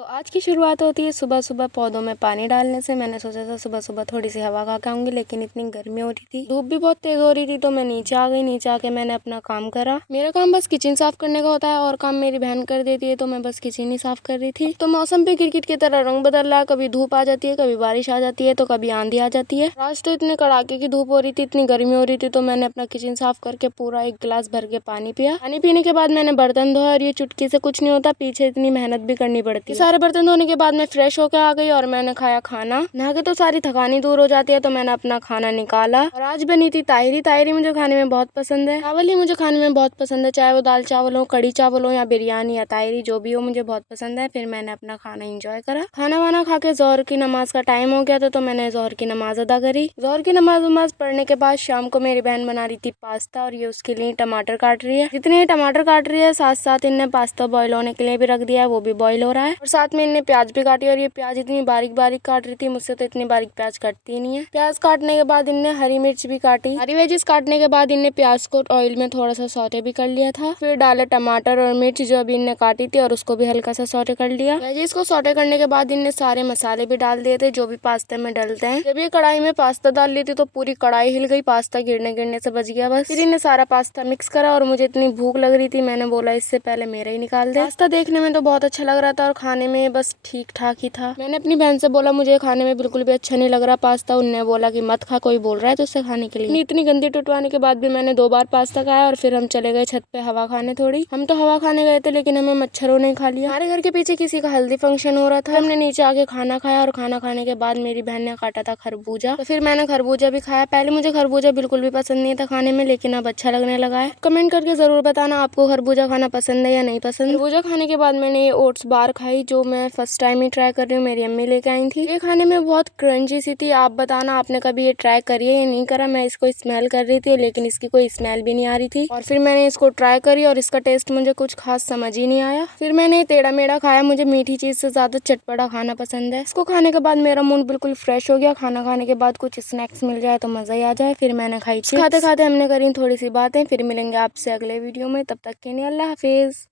तो आज की शुरुआत होती है सुबह सुबह पौधों में पानी डालने से। मैंने सोचा था सुबह सुबह थोड़ी सी हवा खा के आऊंगी, लेकिन इतनी गर्मी हो रही थी, धूप भी बहुत तेज हो रही थी, तो मैं नीचे आ गई। नीचे आके मैंने अपना काम करा। मेरा काम बस किचन साफ करने का होता है और काम मेरी बहन कर देती है, तो मैं बस किचन ही साफ कर रही थी। तो मौसम भी क्रिकेट की तरह रंग बदल रहा है, कभी धूप आ जाती है, कभी बारिश आ जाती है, तो कभी आंधी आ जाती है। आज तो इतने कड़ाके की धूप हो रही थी, इतनी गर्मी हो रही थी, तो मैंने अपना किचन साफ करके पूरा एक गिलास भर के पानी पिया। पानी पीने के बाद मैंने बर्तन धोए, और ये चुटकी से कुछ नहीं होता, पीछे इतनी मेहनत भी करनी पड़ती है। सारे बर्तन धोने के बाद मैं फ्रेश होकर आ गई और मैंने खाया खाना। नहा के तो सारी थकानी दूर हो जाती है, तो मैंने अपना खाना निकाला और आज बनी थी ताहिरी। ताहिरी मुझे खाने में बहुत पसंद है, चावल ही मुझे खाने में बहुत पसंद है, चाहे वो दाल चावल हो, कड़ी चावल हो, या बिरयानी या ताहिरी, जो भी हो मुझे बहुत पसंद है। फिर मैंने अपना खाना एंजॉय करा। खाना वाना खा के जोहर की नमाज का टाइम हो गया था, तो मैंने जोहर की नमाज अदा करी। जोहर की नमाज पढ़ने के बाद शाम को मेरी बहन बना रही थी पास्ता, और ये उसके लिए टमाटर काट रही है। जितने टमाटर काट रही है, साथ साथ इनने पास्ता बॉईल होने के लिए भी रख दिया है, वो भी बॉईल हो रहा है, और साथ में इनने प्याज भी काटी। और ये प्याज इतनी बारीक बारीक काट रही थी, मुझसे तो इतनी बारीक प्याज कटती नहीं है। प्याज काटने के बाद इनने हरी मिर्च भी काटी। हरी वेजिस काटने के बाद इनने प्याज को ऑयल में थोड़ा सा सौटे भी कर लिया था। फिर डाले टमाटर और मिर्च जो अभी इनने काटी थी, और उसको भी हल्का सा सौटे कर लिया। वेजिस को सौटे करने के बाद इनने सारे मसाले भी डाल दिए थे, जो भी पास्ते में डलते हैं। जब ये कढ़ाई में पास्ता डाल ली थी, तो पूरी कढ़ाई हिल गई, पास्ता गिरने गिरने से बच गया बस। फिर इन्हें सारा पास्ता मिक्स करा, और मुझे इतनी भूख लग रही थी, मैंने बोला इससे पहले मेरा ही निकाल दे। पास्ता देखने में तो बहुत अच्छा लग रहा था, और खाने में बस ठीक ठाक ही था। मैंने अपनी बहन से बोला मुझे खाने में बिल्कुल भी अच्छा नहीं लग रहा पास्ता। उनने बोला कि मत खा, कोई बोल रहा है तो उससे खाने के लिए। इतनी गंदी टुटवाने के बाद भी मैंने 2 बार पास्ता खाया, और फिर हम चले गए छत पे हवा खाने। थोड़ी हम तो हवा खाने गए थे, लेकिन हमें मच्छरों ने खा लिया। हमारे घर के पीछे किसी का हल्दी फंक्शन हो रहा था, हमने नीचे आके खाना खाया, और खाना खाने के बाद मेरी बहन ने काटा था खरबूजा, तो फिर मैंने खरबूजा भी खाया। पहले मुझे खरबूजा बिल्कुल भी पसंद नहीं था खाने में, लेकिन अब अच्छा लगने लगा है। कमेंट करके जरूर बताना आपको खरबूजा खाना पसंद है या नहीं पसंद। खरबूजा खाने के बाद मैंने ये ओट्स बार खाई, जो मैं फर्स्ट टाइम ही ट्राई कर रही हूँ, मेरी अम्मी लेके आई थी। ये खाने में बहुत क्रंची सी थी। आप बताना आपने कभी ये ट्राई करी है या नहीं करा। मैं इसको स्मेल कर रही थी, लेकिन इसकी कोई स्मेल भी नहीं आ रही थी, और फिर मैंने इसको ट्राई करी, और इसका टेस्ट मुझे कुछ खास समझ ही नहीं आया। फिर मैंने टेढ़ा मेढ़ा खाया। मुझे मीठी चीज से ज्यादा चटपटा खाना पसंद है। इसको खाने के बाद मेरा मूड बिल्कुल फ्रेश हो गया। खाना खाने के बाद कुछ स्नैक्स मिल जाए तो मजा ही आ जाए। फिर मैंने खाई चिप्स। खाते खाते हमने करी थोड़ी सी बातें। फिर मिलेंगे आपसे अगले वीडियो में, तब तक के लिए अल्लाह हाफिज।